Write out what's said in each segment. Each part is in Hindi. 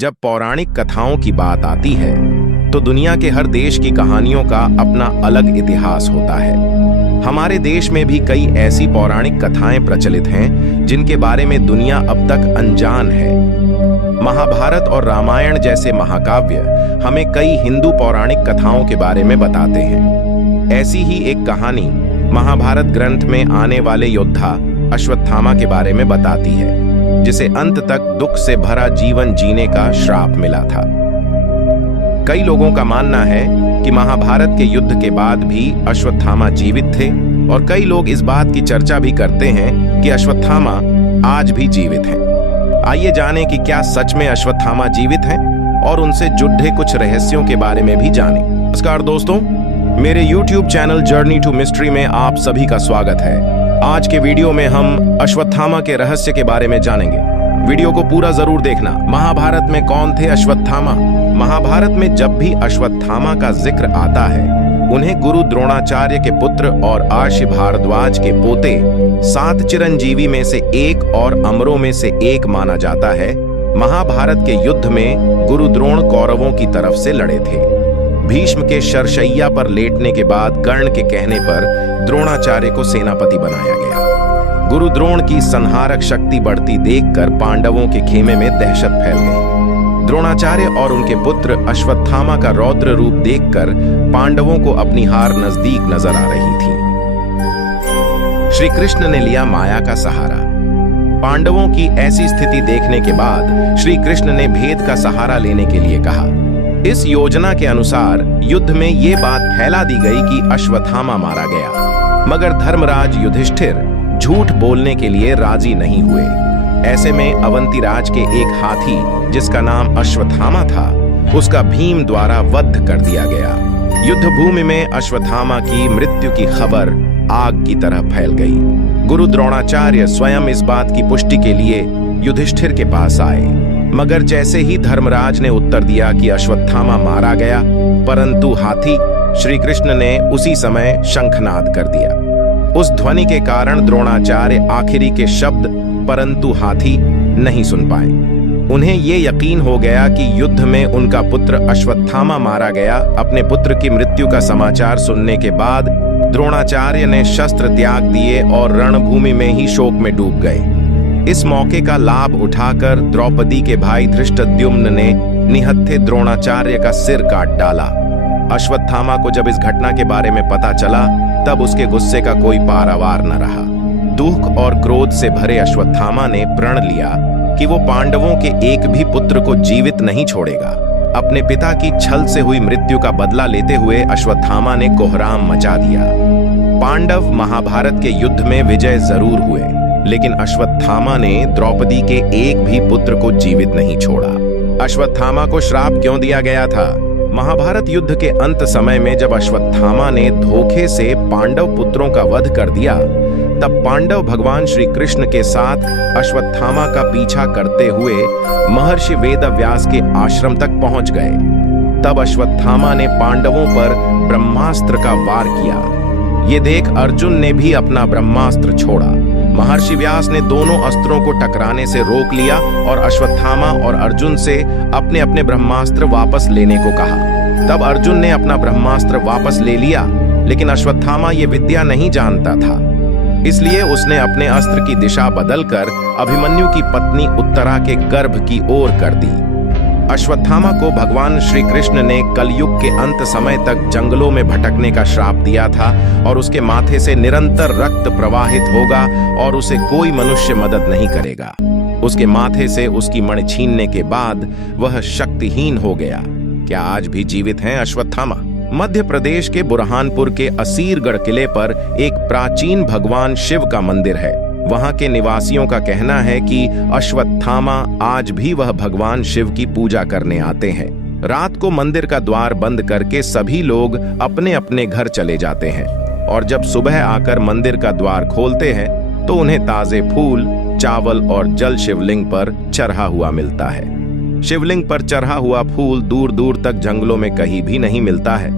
जब पौराणिक कथाओं की बात आती है तो दुनिया के हर देश की कहानियों का अपना अलग इतिहास होता है। हमारे देश में भी कई ऐसी पौराणिक कथाएं प्रचलित हैं जिनके बारे में दुनिया अब तक अनजान है। महाभारत और रामायण जैसे महाकाव्य हमें कई हिंदू पौराणिक कथाओं के बारे में बताते हैं। ऐसी ही एक कहानी महाभारत ग्रंथ में आने वाले योद्धा अश्वत्थामा के बारे में बताती है, जिसे अंत तक दुख से भरा जीवन जीने का श्राप मिला था। कई लोगों का मानना है कि महाभारत के युद्ध के बाद भी अश्वत्थामा जीवित थे, और कई लोग इस बात की चर्चा भी करते हैं कि अश्वत्थामा आज भी जीवित हैं। आइए जानें कि क्या सच में अश्वत्थामा जीवित हैं और उनसे जुड़े कुछ रहस्यों के बारे में भी जानें। नमस्कार दोस्तों, मेरे YouTube channel journey to mystery में आप सभी का स्वागत है। आज के वीडियो में हम अश्वत्थामा के रहस्य के बारे में जानेंगे। वीडियो को पूरा जरूर देखना। महाभारत में कौन थे अश्वत्थामा? महाभारत में जब भी अश्वत्थामा का जिक्र आता है, उन्हें गुरु द्रोणाचार्य के पुत्र और आर्षि भारद्वाज के पोते, 7 चिरंजीवी में से एक और अमरों में से एक माना जाता है। महाभारत के युद्ध में गुरु द्रोण कौरवों की तरफ से लड़े थे। भीष्म के शरशैया पर लेटने के बाद कर्ण के कहने पर द्रोणाचार्य को सेनापति बनाया गया। गुरु द्रोण की संहारक शक्ति बढ़ती देखकर पांडवों के खेमे में दहशत फैल गई। द्रोणाचार्य और उनके पुत्र अश्वत्थामा का रौद्र रूप देखकर पांडवों को अपनी हार नजदीक नजर आ रही थी। श्री कृष्ण ने लिया माया का सहारा। पांडवों की ऐसी स्थिति देखने के बाद श्री कृष्ण ने भेद का सहारा लेने के लिए कहा। इस योजना के अनुसार युद्ध में ये बात फैला दी गई कि अश्वत्थामा मारा गया, मगर धर्मराज युधिष्ठिर झूठ बोलने के लिए राजी नहीं हुए। ऐसे में अवंतीराज के एक हाथी जिसका नाम अश्वत्थामा था, उसका भीम द्वारा वध कर दिया गया। युद्ध भूमि में अश्वत्थामा की मृत्यु की खबर आग की तरह फैल गई। गुरु द्रोणाचार्य स्वयं इस बात की पुष्टि के लिए युधिष्ठिर के पास आए, मगर जैसे ही धर्मराज ने उत्तर दिया कि अश्वत्थामा मारा गया, परंतु हाथी, श्री कृष्ण ने उसी समय शंखनाद कर दिया। उस ध्वनि के कारण द्रोणाचार्य आखिरी के शब्द परंतु हाथी नहीं सुन पाए। उन्हें ये यकीन हो गया कि युद्ध में उनका पुत्र अश्वत्थामा मारा गया। अपने पुत्र की मृत्यु का समाचार सुनने के बाद द्रोणाचार्य ने शस्त्र त्याग दिए और रणभूमि में ही शोक में डूब गए। इस मौके का लाभ उठाकर द्रौपदी के भाई धृष्टद्युम्न ने निहत्थे द्रोणाचार्य का सिर काट डाला। अश्वत्थामा को जब इस घटना के बारे में पता चला, तब उसके गुस्से का कोई पारावार न रहा। दुख और क्रोध से भरे अश्वत्थामा ने प्रण लिया कि वो पांडवों के एक भी पुत्र को जीवित नहीं छोड़ेगा। अपने पिता की छल से हुई मृत्यु का बदला लेते हुए अश्वत्थामा ने कोहराम मचा दिया। पांडव महाभारत के युद्ध में विजय जरूर हुए, लेकिन अश्वत्थामा ने द्रौपदी के एक भी पुत्र को जीवित नहीं छोड़ा। अश्वत्थामा को श्राप क्यों दिया गया था? महाभारत युद्ध के अंत समय में जब अश्वत्थामा ने धोखे से पांडव पुत्रों का वध कर दिया, तब पांडव भगवान श्री कृष्ण के साथ अश्वत्थामा का पीछा करते हुए महर्षि वेदव्यास के आश्रम तक पहुंच गए। तब अश्वत्थामा ने पांडवों पर ब्रह्मास्त्र का वार किया। ये देख अर्जुन ने भी अपना ब्रह्मास्त्र छोड़ा। महर्षि व्यास ने दोनों अस्त्रों को टकराने से रोक लिया और अश्वत्थामा और अर्जुन से अपने अपने ब्रह्मास्त्र वापस लेने को कहा। तब अर्जुन ने अपना ब्रह्मास्त्र वापस ले लिया, लेकिन अश्वत्थामा ये विद्या नहीं जानता था, इसलिए उसने अपने अस्त्र की दिशा बदलकर अभिमन्यु की पत्नी उत्तरा के गर्भ की ओर कर दी। अश्वत्थामा को भगवान श्री कृष्ण ने कलयुग के अंत समय तक जंगलों में भटकने का श्राप दिया था, और उसके माथे से निरंतर रक्त प्रवाहित होगा और उसे कोई मनुष्य मदद नहीं करेगा। उसके माथे से उसकी मणि छीनने के बाद वह शक्तिहीन हो गया। क्या आज भी जीवित हैं अश्वत्थामा? मध्य प्रदेश के बुरहानपुर के असीरगढ़ किले पर एक प्राचीन भगवान शिव का मंदिर है। वहां के निवासियों का कहना है कि अश्वत्थामा आज भी वह भगवान शिव की पूजा करने आते हैं। रात को मंदिर का द्वार बंद करके सभी लोग अपने अपने घर चले जाते हैं, और जब सुबह आकर मंदिर का द्वार खोलते हैं तो उन्हें ताजे फूल, चावल और जल शिवलिंग पर चढ़ा हुआ मिलता है। शिवलिंग पर चढ़ा हुआ फूल दूर दूर तक जंगलों में कहीं भी नहीं मिलता है।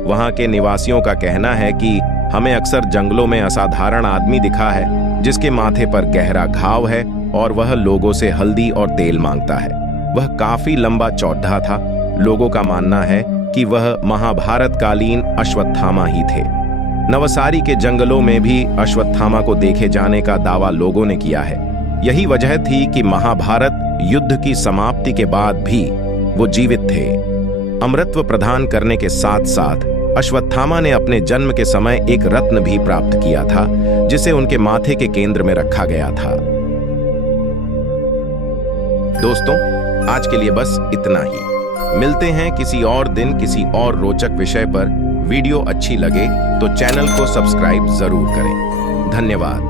वहां के निवासियों का कहना है कि हमें अक्सर जंगलों में असाधारण आदमी दिखा है जिसके माथे पर गहरा घाव है और वह लोगों से हल्दी और तेल मांगता है। वह काफी लंबा चौड़ा था। लोगों का मानना है कि वह महाभारत कालीन अश्वत्थामा ही थे। नवसारी के जंगलों में भी अश्वत्थामा को देखे जाने का दावा लोगों ने किया है। यही वजह थी कि महाभारत युद्ध की समाप्ति के बाद भी वो जीवित थे। अमरत्व प्रदान करने के साथ साथ अश्वत्थामा ने अपने जन्म के समय एक रत्न भी प्राप्त किया था, जिसे उनके माथे के केंद्र में रखा गया था। दोस्तों, आज के लिए बस इतना ही। मिलते हैं किसी और दिन किसी और रोचक विषय पर। वीडियो अच्छी लगे तो चैनल को सब्सक्राइब जरूर करें। धन्यवाद।